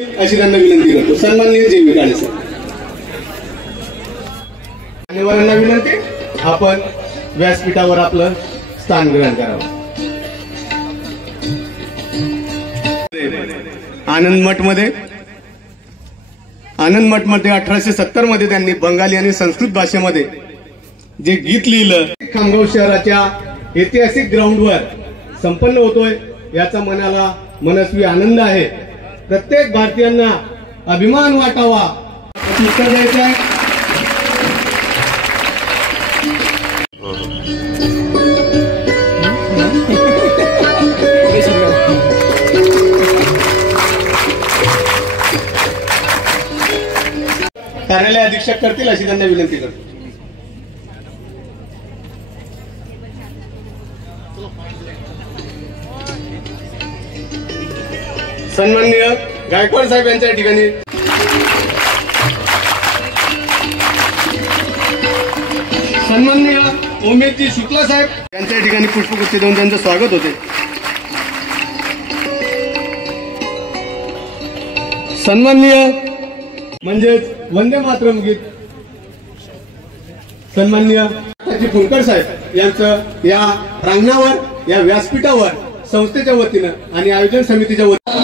अशी त्यांना विनंती करतो. सन्माननीय जी काळे सर, मान्यवरांना विनंती, आपण व्यासपीठावर आपलं स्थान ग्रहण करावं. आनंद मठमध्ये 1870 मध्ये त्यांनी बंगाली आणि संस्कृत भाषेमध्ये जे गीत लिहिलं, खामगाव शहराच्या ऐतिहासिक ग्राउंडवर संपन्न होतोय याचा मनाला मनस्वी आनंद आहे. प्रत्येक भारतीयांना अभिमान वाटावा, उत्तर द्यायचं आहे. कार्यालय अधीक्षक करतील अशी त्यांना विनंती करतो. सन्माननीय गायकवाड साहेब यांच्या ठिकाणी सन्माननीय उमेशजी शुक्ला साहेब यांच्या ठिकाणी पुष्पगुच्छ देऊन त्यांचं स्वागत होते. सन्माननीय म्हणजेच वंदे मातरम गीत सन्माननीय फुंकर साहेब यांचं या प्रांगणावर, या व्यासपीठावर संस्थेच्या वतीनं आणि आयोजन समितीच्या वतीनं